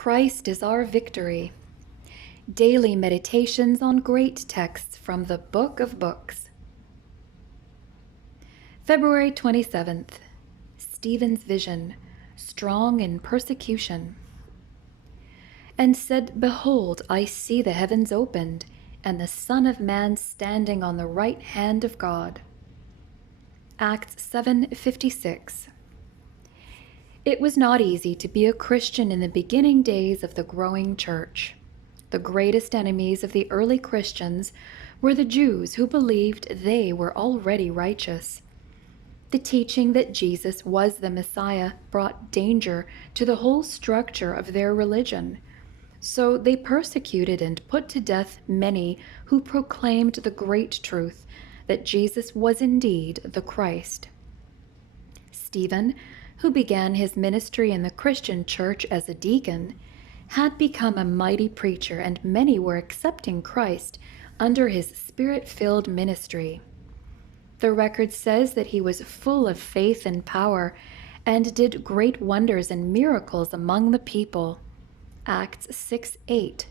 Christ is our victory. Daily meditations on great texts from the Book of Books. February 27th. Stephen's vision, strong in persecution. And said, Behold, I see the heavens opened, and the Son of Man standing on the right hand of God. Acts 7:56. It was not easy to be a Christian in the beginning days of the growing church. The greatest enemies of the early Christians were the Jews who believed they were already righteous. The teaching that Jesus was the Messiah brought danger to the whole structure of their religion. So they persecuted and put to death many who proclaimed the great truth that Jesus was indeed the Christ. Stephen, who began his ministry in the Christian church as a deacon, had become a mighty preacher, and many were accepting Christ under his spirit-filled ministry. The record says that he was full of faith and power and did great wonders and miracles among the people. Acts 6:8.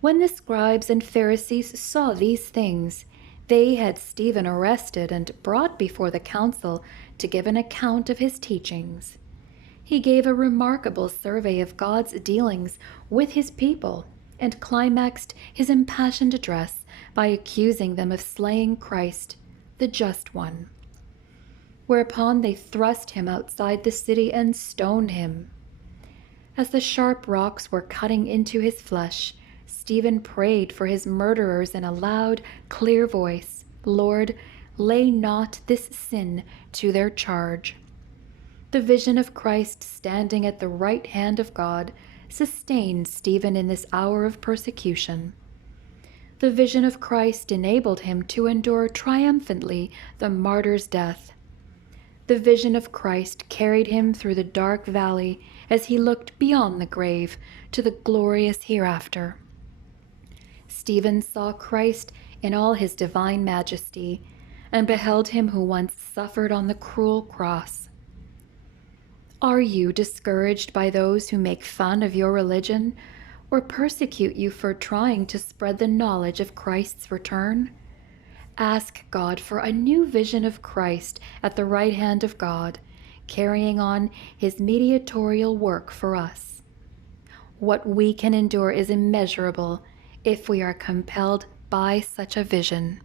When the scribes and Pharisees saw these things, they had Stephen arrested and brought before the council to give an account of his teachings. He gave a remarkable survey of God's dealings with his people and climaxed his impassioned address by accusing them of slaying Christ, the Just One. Whereupon they thrust him outside the city and stoned him. As the sharp rocks were cutting into his flesh, Stephen prayed for his murderers in a loud, clear voice, Lord, lay not this sin to their charge. The vision of Christ standing at the right hand of God sustained Stephen in this hour of persecution. The vision of Christ enabled him to endure triumphantly the martyr's death. The vision of Christ carried him through the dark valley as he looked beyond the grave to the glorious hereafter. Stephen saw Christ in all his divine majesty and beheld him who once suffered on the cruel cross. Are you discouraged by those who make fun of your religion or persecute you for trying to spread the knowledge of Christ's return? Ask God for a new vision of Christ at the right hand of God, carrying on his mediatorial work for us. What we can endure is immeasurable if we are compelled by such a vision.